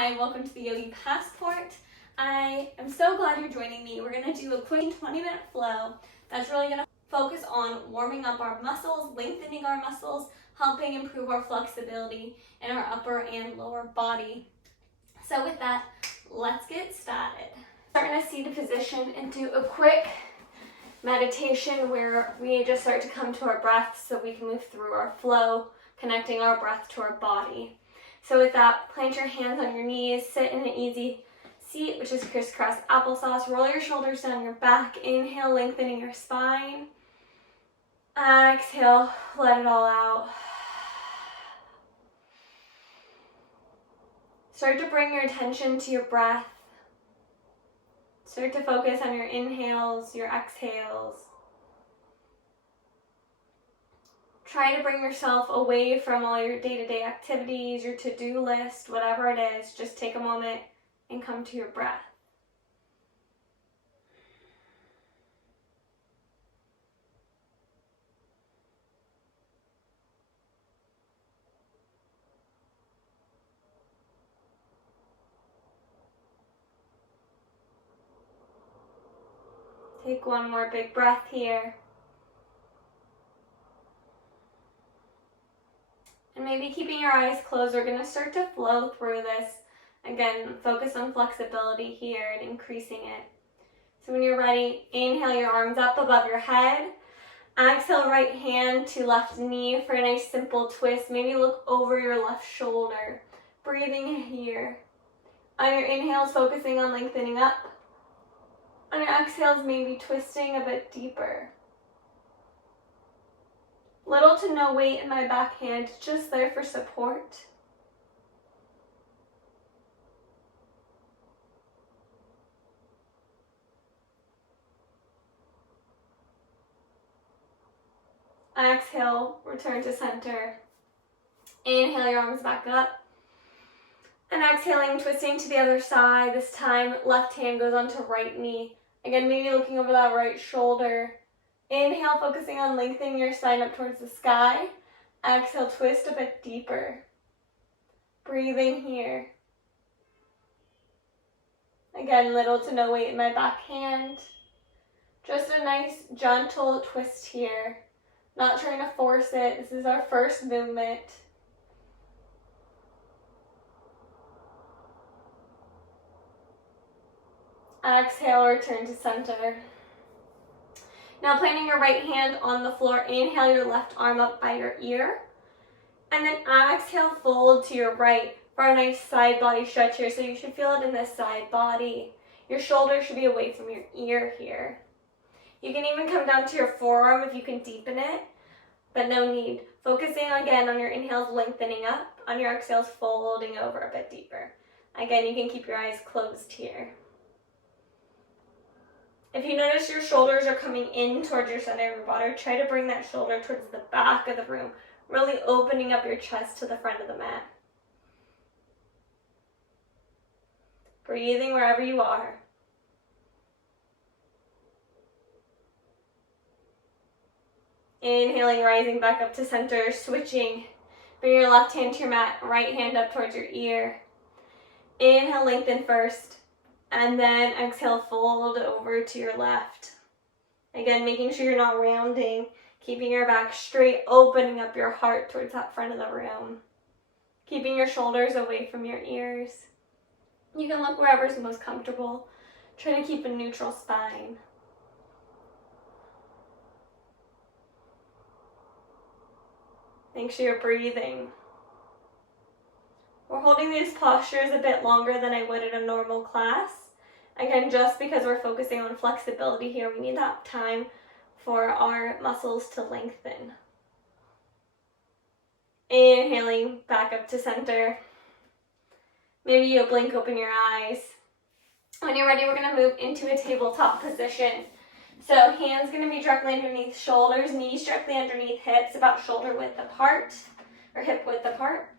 Hi, welcome to the Yogi Passport. I am so glad you're joining me. We're going to do a quick 20-minute flow that's really going to focus on warming up our muscles, lengthening our muscles, helping improve our flexibility in our upper and lower body. So with that, let's get started. Start in a seated position and do a quick meditation where we just start to come to our breath so we can move through our flow, connecting our breath to our body. So with that, plant your hands on your knees, sit in an easy seat, which is crisscross applesauce. Roll your shoulders down your back. Inhale, lengthening your spine. Exhale, let it all out. Start to bring your attention to your breath. Start to focus on your inhales, your exhales. Try to bring yourself away from all your day-to-day activities, your to-do list, whatever it is. Just take a moment and come to your breath. Take one more big breath here. And maybe keeping your eyes closed, we're going to start to flow through this. Again, focus on flexibility here and increasing it. So when you're ready, inhale your arms up above your head. Exhale, right hand to left knee for a nice simple twist. Maybe look over your left shoulder. Breathing here. On your inhales, focusing on lengthening up. On your exhales, maybe twisting a bit deeper. Little to no weight in my back hand, just there for support. Exhale, return to center. Inhale your arms back up. And exhaling, twisting to the other side. This time, left hand goes onto right knee. Again, maybe looking over that right shoulder. Inhale, focusing on lengthening your spine up towards the sky. Exhale, twist a bit deeper. Breathing here. Again, little to no weight in my back hand. Just a nice, gentle twist here. Not trying to force it. This is our first movement. Exhale, return to center. Now planting your right hand on the floor, inhale your left arm up by your ear. And then exhale, fold to your right for a nice side body stretch here. So you should feel it in the side body. Your shoulder should be away from your ear here. You can even come down to your forearm if you can deepen it, but no need. Focusing again on your inhales, lengthening up. On your exhales, folding over a bit deeper. Again, you can keep your eyes closed here. If you notice your shoulders are coming in towards your center of your body, try to bring that shoulder towards the back of the room, really opening up your chest to the front of the mat. Breathing wherever you are. Inhaling, rising back up to center, switching. Bring your left hand to your mat, right hand up towards your ear. Inhale, lengthen first. And then exhale, fold over to your left. Again, making sure you're not rounding, keeping your back straight, opening up your heart towards that front of the room. Keeping your shoulders away from your ears. You can look wherever's most comfortable. Try to keep a neutral spine. Make sure you're breathing. We're holding these postures a bit longer than I would in a normal class. Again, just because we're focusing on flexibility here, we need that time for our muscles to lengthen. Inhaling back up to center. Maybe you'll blink open your eyes. When you're ready, we're going to move into a tabletop position. So hands going to be directly underneath shoulders, knees directly underneath hips, about shoulder width apart, or hip width apart.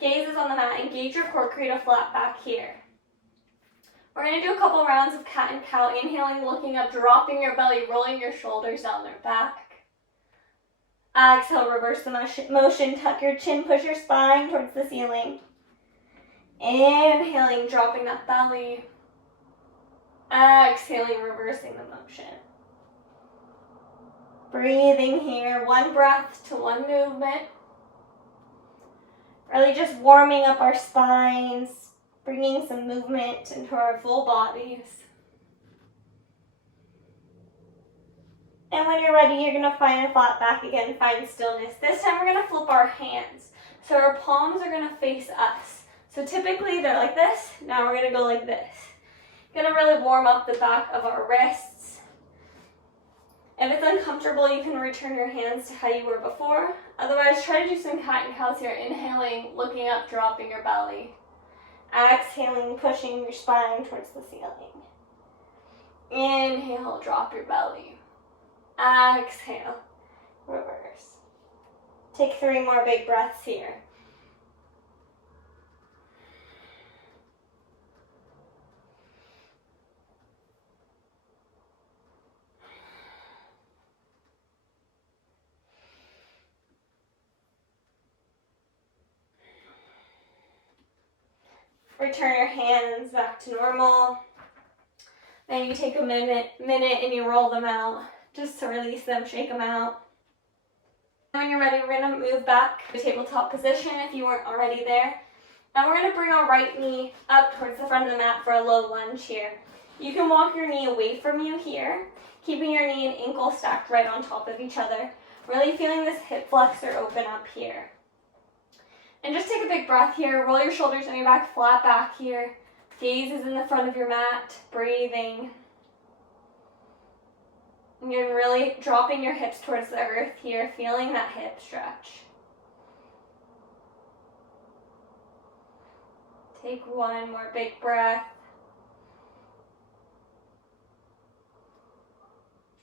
Gaze is on the mat. Engage your core, create a flat back here. We're going to do a couple rounds of cat and cow. Inhaling, looking up, dropping your belly, rolling your shoulders down their back. Exhale, reverse the motion. Tuck your chin, push your spine towards the ceiling. Inhaling, dropping that belly. Exhaling, reversing the motion. Breathing here, one breath to one movement. Really just warming up our spines, bringing some movement into our full bodies. And when you're ready, you're going to find a flat back again, find stillness. This time we're going to flip our hands. So our palms are going to face us. So typically they're like this. Now we're going to go like this. Going to really warm up the back of our wrists. If it's uncomfortable, you can return your hands to how you were before. Otherwise, try to do some cat and cows here. Inhaling, looking up, dropping your belly. Exhaling, pushing your spine towards the ceiling. Inhale, drop your belly. Exhale, reverse. Take 3 more big breaths here. Return your hands back to normal. Then you take a minute and you roll them out just to release them, shake them out. When you're ready, we're going to move back to tabletop position if you weren't already there. Now we're going to bring our right knee up towards the front of the mat for a low lunge here. You can walk your knee away from you here, keeping your knee and ankle stacked right on top of each other. Really feeling this hip flexor open up here. And just take a big breath here. Roll your shoulders on your back, flat back here. Gaze is in the front of your mat. Breathing. And you're really dropping your hips towards the earth here, feeling that hip stretch. Take one more big breath.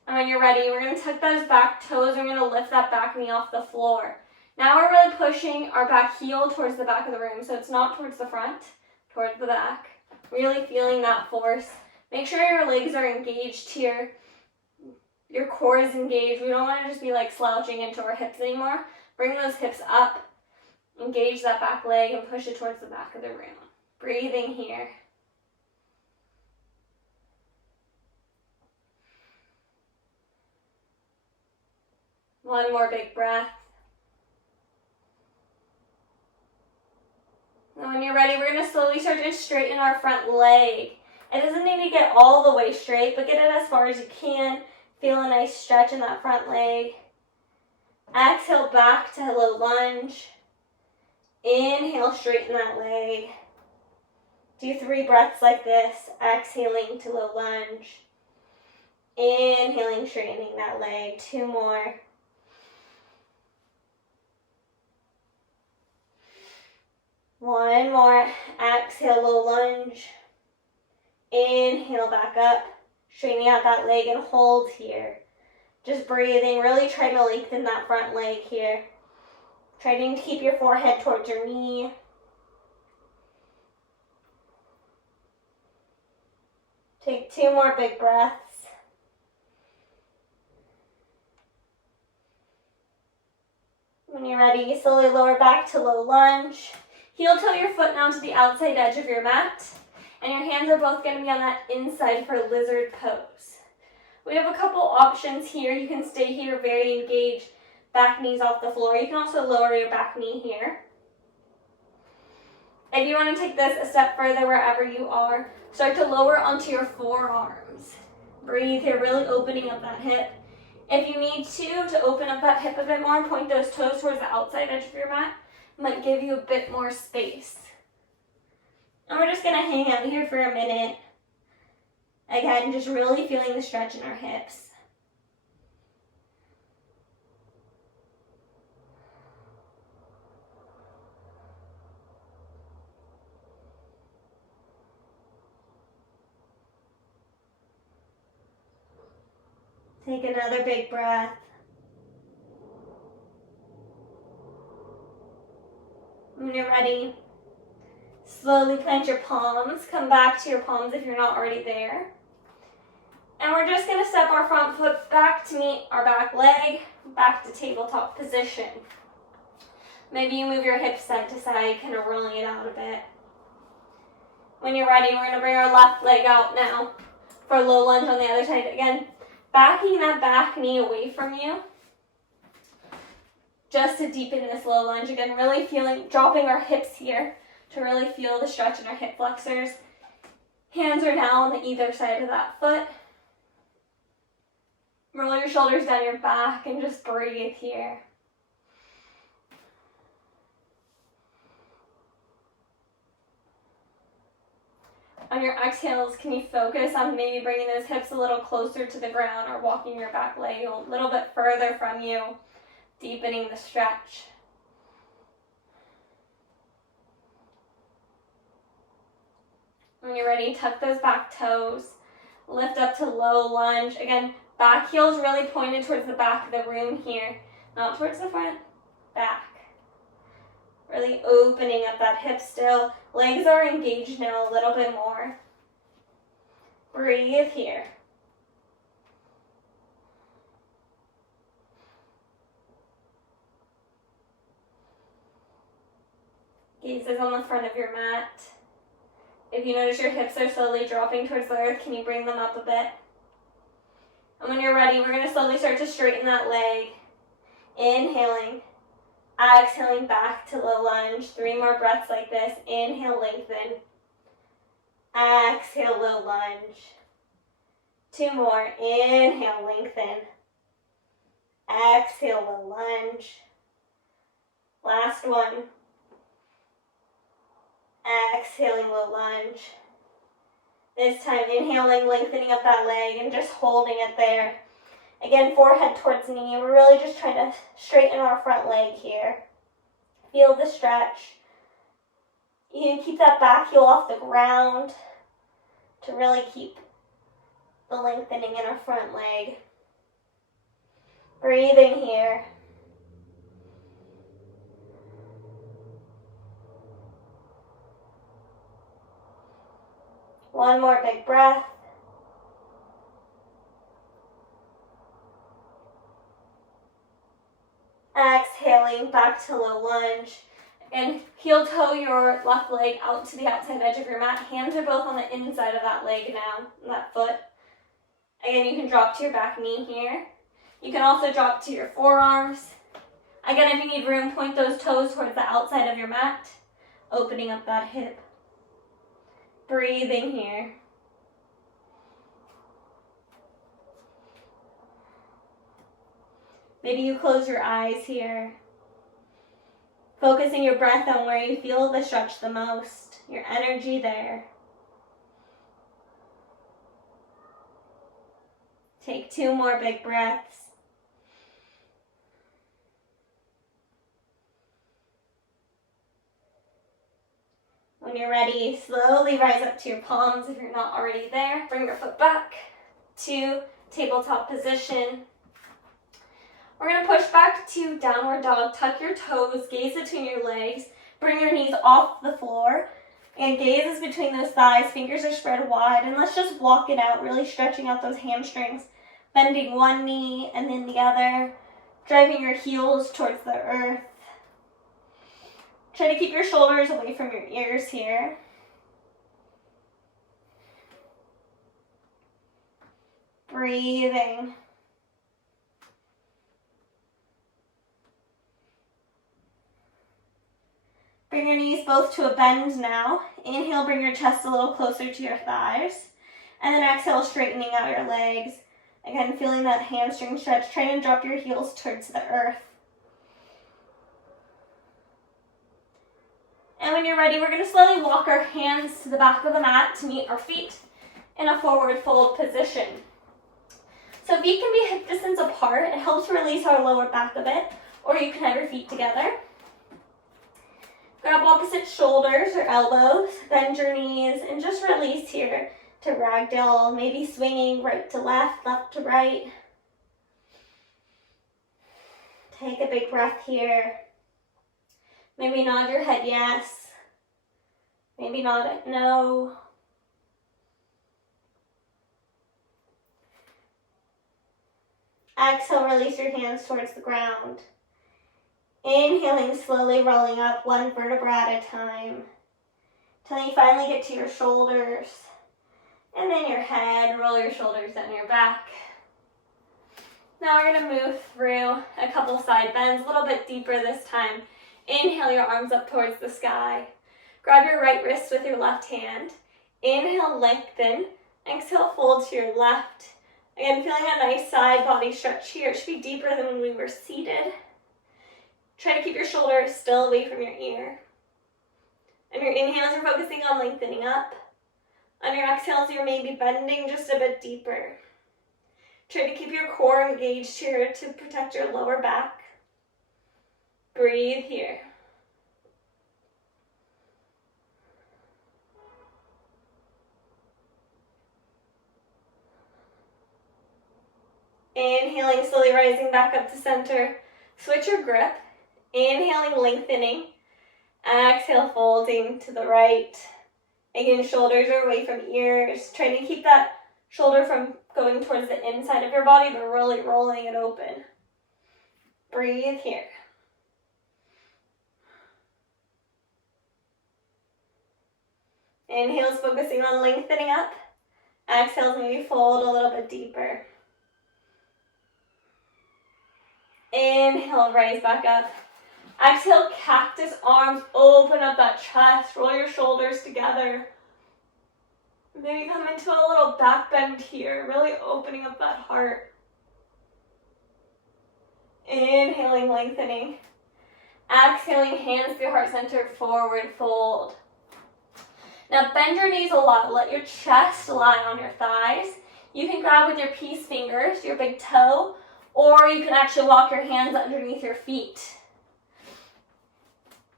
And when you're ready, we're going to tuck those back toes. We're going to lift that back knee off the floor. Now we're really pushing our back heel towards the back of the room, so it's not towards the front, towards the back. Really feeling that force. Make sure your legs are engaged here. Your core is engaged. We don't want to just be like slouching into our hips anymore. Bring those hips up. Engage that back leg and push it towards the back of the room. Breathing here. One more big breath. And when you're ready, we're going to slowly start to straighten our front leg. It doesn't need to get all the way straight, but get it as far as you can. Feel a nice stretch in that front leg. Exhale back to low lunge. Inhale, straighten that leg. Do 3 breaths like this. Exhaling to low lunge. Inhaling, straightening that leg. 2 more. One more. Exhale, low lunge. Inhale, back up. Straightening out that leg and hold here. Just breathing. Really try to lengthen that front leg here. Trying to keep your forehead towards your knee. Take 2 more big breaths. When you're ready, slowly lower back to low lunge. Heel toe your foot now to the outside edge of your mat. And your hands are both going to be on that inside for lizard pose. We have a couple options here. You can stay here, very engaged, back knees off the floor. You can also lower your back knee here. If you want to take this a step further wherever you are, start to lower onto your forearms. Breathe here, really opening up that hip. If you need to open up that hip a bit more, point those toes towards the outside edge of your mat. It might give you a bit more space. And we're just going to hang out here for a minute. Again, just really feeling the stretch in our hips. Take another big breath. When you're ready, slowly plant your palms. Come back to your palms if you're not already there. And we're just going to step our front foot back to meet our back leg, back to tabletop position. Maybe you move your hips side to side, kind of rolling it out a bit. When you're ready, we're going to bring our left leg out now for a low lunge on the other side. Again, backing that back knee away from you just to deepen this low lunge. Again, really dropping our hips here to really feel the stretch in our hip flexors. Hands are down on either side of that foot. Roll your shoulders down your back and just breathe here. On your exhales, can you focus on maybe bringing those hips a little closer to the ground or walking your back leg a little bit further from you, deepening the stretch. When you're ready, tuck those back toes, lift up to low lunge. Again, back heel's really pointed towards the back of the room here, not towards the front, back. Really opening up that hip still. Legs are engaged now a little bit more. Breathe here. Gaze is on the front of your mat. If you notice your hips are slowly dropping towards the earth, can you bring them up a bit? And when you're ready, we're going to slowly start to straighten that leg. Inhaling. Exhaling back to low lunge. 3 more breaths like this. Inhale, lengthen. Exhale, low lunge. 2 more. Inhale, lengthen. Exhale, low lunge. Last one. Exhaling, low lunge. This time, inhaling, lengthening up that leg and just holding it there. Again, forehead towards knee. We're really just trying to straighten our front leg here. Feel the stretch. You can keep that back heel off the ground to really keep the lengthening in our front leg. Breathing here. One more big breath. Exhaling back to low lunge. And heel toe your left leg out to the outside edge of your mat. Hands are both on the inside of that leg now, that foot. Again, you can drop to your back knee here. You can also drop to your forearms. Again, if you need room, point those toes towards the outside of your mat, opening up that hip. Breathing here. Maybe you close your eyes here. Focusing your breath on where you feel the stretch the most, your energy there. Take 2 more big breaths. When you're ready, slowly rise up to your palms if you're not already there. Bring your foot back to tabletop position. We're going to push back to downward dog. Tuck your toes, gaze between your legs. Bring your knees off the floor. And gaze is between those thighs. Fingers are spread wide. And let's just walk it out, really stretching out those hamstrings. Bending one knee and then the other. Driving your heels towards the earth. Try to keep your shoulders away from your ears here. Breathing. Bring your knees both to a bend now. Inhale, bring your chest a little closer to your thighs. And then exhale, straightening out your legs. Again, feeling that hamstring stretch. Try and drop your heels towards the earth. And when you're ready, we're going to slowly walk our hands to the back of the mat to meet our feet in a forward fold position. So feet can be hip distance apart. It helps release our lower back a bit, or you can have your feet together. Grab opposite shoulders or elbows, bend your knees, and just release here to ragdoll, maybe swinging right to left, left to right. Take a big breath here. Maybe nod your head yes. Maybe nod it no. Exhale, release your hands towards the ground. Inhaling, slowly rolling up one vertebra at a time. Till you finally get to your shoulders. And then your head, roll your shoulders down your back. Now we're going to move through a couple side bends, a little bit deeper this time. Inhale your arms up towards the sky. Grab your right wrist with your left hand. Inhale, lengthen. Exhale, fold to your left. Again, feeling a nice side body stretch here. It should be deeper than when we were seated. Try to keep your shoulders still away from your ear. And your inhales, you're focusing on lengthening up. On your exhales, you're maybe bending just a bit deeper. Try to keep your core engaged here to protect your lower back. Breathe here. Inhaling, slowly rising back up to center. Switch your grip. Inhaling, lengthening. Exhale, folding to the right. Again, shoulders are away from ears. Try to keep that shoulder from going towards the inside of your body, but really rolling it open. Breathe here. Inhales, focusing on lengthening up. Exhales, maybe fold a little bit deeper. Inhale, rise back up. Exhale, cactus arms, open up that chest, roll your shoulders together. Maybe come into a little back bend here, really opening up that heart. Inhaling, lengthening. Exhaling, hands through heart center, forward fold. Now bend your knees a lot, let your chest lie on your thighs. You can grab with your peace fingers, your big toe, or you can actually walk your hands underneath your feet.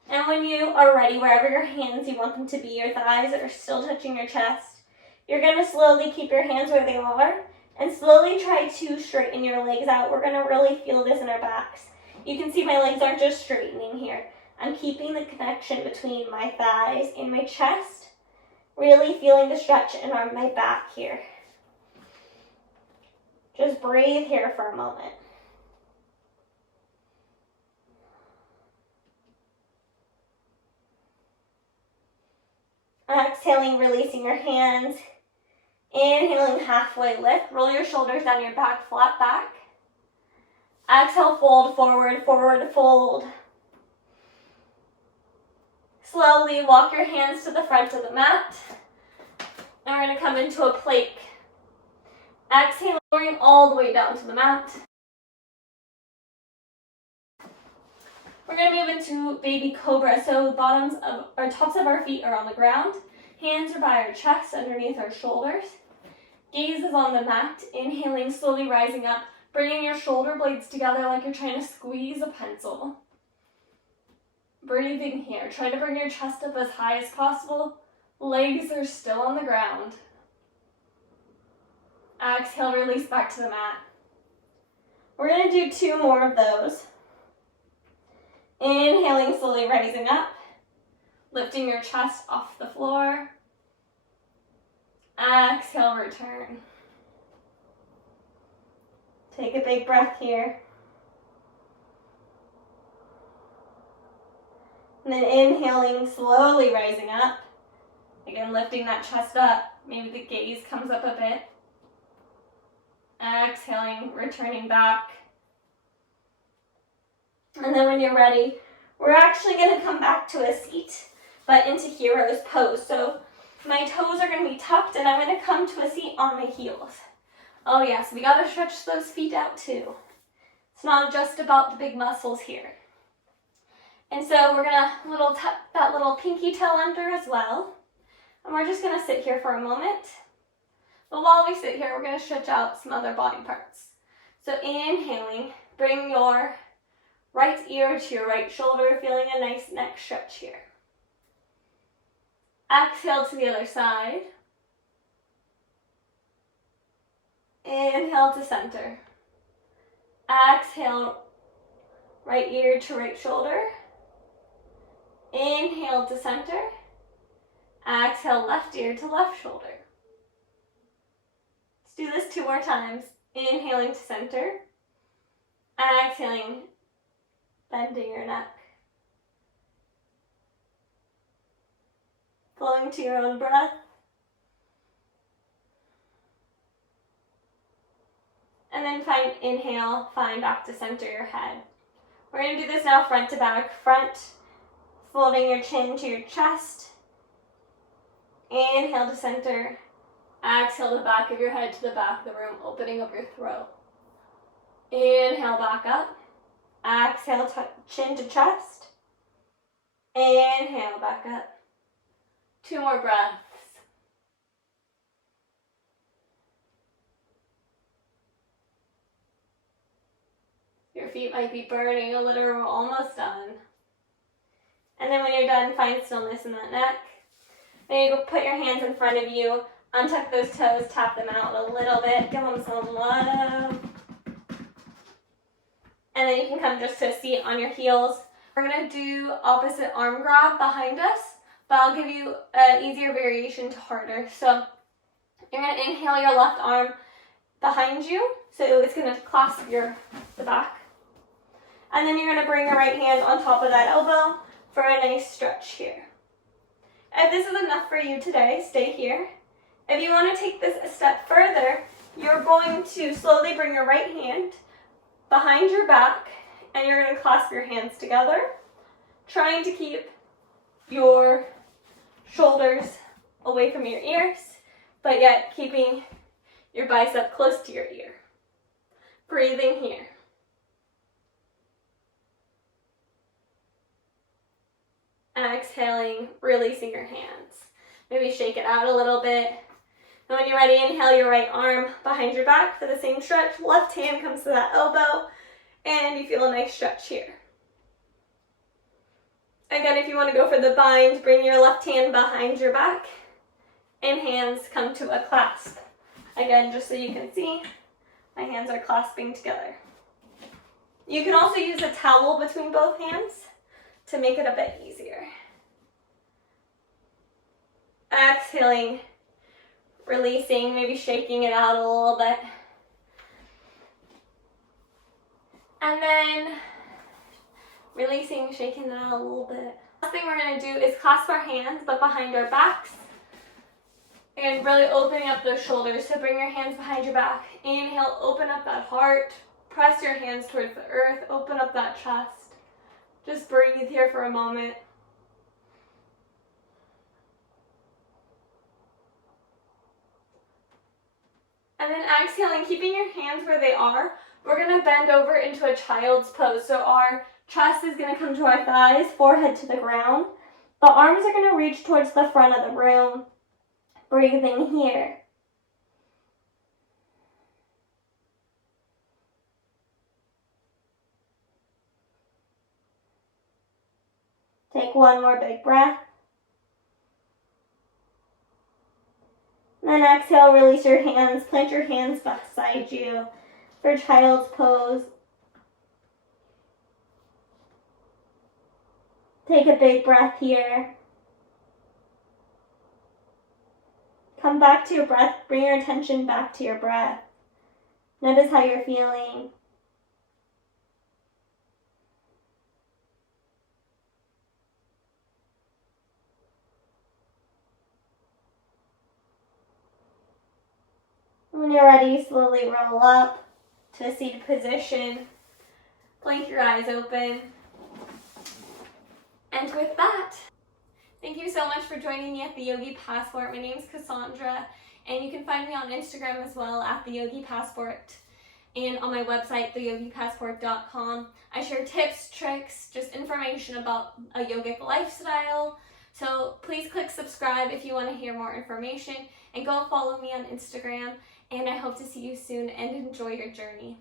And when you are ready, wherever your hands you want them to be, your thighs are still touching your chest, you're going to slowly keep your hands where they are and slowly try to straighten your legs out. We're going to really feel this in our backs. You can see my legs aren't just straightening here. I'm keeping the connection between my thighs and my chest, really feeling the stretch in my back here. Just breathe here for a moment. Exhaling, releasing your hands. Inhaling, halfway lift. Roll your shoulders down your back, flat back. Exhale, fold forward, forward fold. Slowly walk your hands to the front of the mat. And we're going to come into a plank. Exhale, lowering all the way down to the mat. We're going to move into baby cobra. So bottoms of our tops of our feet are on the ground. Hands are by our chest, underneath our shoulders. Gaze is on the mat. Inhaling, slowly rising up. Bringing your shoulder blades together like you're trying to squeeze a pencil. Breathing here. Try to bring your chest up as high as possible. Legs are still on the ground. Exhale, release back to the mat. We're going to do 2 more of those. Inhaling, slowly rising up. Lifting your chest off the floor. Exhale, return. Take a big breath here. And then inhaling, slowly rising up. Again, lifting that chest up. Maybe the gaze comes up a bit. Exhaling, returning back. And then when you're ready, we're actually going to come back to a seat, but into hero's pose. So my toes are going to be tucked and I'm going to come to a seat on my heels. Oh yes, we got to stretch those feet out too. It's not just about the big muscles here. And so we're going to tuck that little pinky toe under as well. And we're just going to sit here for a moment. But while we sit here, we're going to stretch out some other body parts. So inhaling, bring your right ear to your right shoulder, feeling a nice neck stretch here. Exhale to the other side. Inhale to center. Exhale, right ear to right shoulder. Inhale to center. Exhale, left ear to left shoulder. Let's do this 2 more times. Inhaling to center. Exhaling, bending your neck. flowing to your own breath. And then inhale, find back to center your head. We're going to do this now front to back. Front, folding your chin to your chest. Inhale to center. Exhale the back of your head to the back of the room, opening up your throat. Inhale back up. Exhale, chin to chest. Inhale back up. 2 more breaths. Your feet might be burning a little, we're almost done. And then when you're done, find stillness in that neck. Then you go put your hands in front of you, untuck those toes, tap them out a little bit, give them some love. And then you can come just to a seat on your heels. We're gonna do opposite arm grab behind us, but I'll give you an easier variation to harder. So you're gonna inhale your left arm behind you, so it's gonna clasp the back. And then you're gonna bring your right hand on top of that elbow for a nice stretch here. If this is enough for you today, stay here. If you wanna take this a step further, you're going to slowly bring your right hand behind your back, and you're going to clasp your hands together, trying to keep your shoulders away from your ears, but yet keeping your bicep close to your ear. Breathing here. And exhaling, releasing your hands. Maybe shake it out a little bit. And when you're ready, inhale your right arm behind your back for the same stretch. Left hand comes to that elbow, and you feel a nice stretch here. Again, if you want to go for the bind, bring your left hand behind your back, and hands come to a clasp. Again, just so you can see, my hands are clasping together. You can also use a towel between both hands to make it a bit easier. Exhaling, releasing, maybe shaking it out a little bit. And then releasing, shaking it out a little bit. Last thing we're going to do is clasp our hands but behind our backs. And really opening up those shoulders. So bring your hands behind your back. Inhale, open up that heart. Press your hands towards the earth. Open up that chest. Just breathe here for a moment. And then exhaling, keeping your hands where they are, we're going to bend over into a child's pose. So our chest is going to come to our thighs, forehead to the ground. The arms are going to reach towards the front of the room. Breathing here. Take one more big breath. Then exhale, release your hands, plant your hands beside you for child's pose. Take a big breath here. Come back to your breath, bring your attention back to your breath. Notice how you're feeling. When you're ready, slowly roll up to a seated position. Blink your eyes open. And with that, thank you so much for joining me at the Yogi Passport. My name is Cassandra, and you can find me on Instagram as well at the Yogi Passport, and on my website, theyogipassport.com. I share tips, tricks, just information about a yogic lifestyle. So please click subscribe if you want to hear more information, and go follow me on Instagram. And I hope to see you soon and enjoy your journey.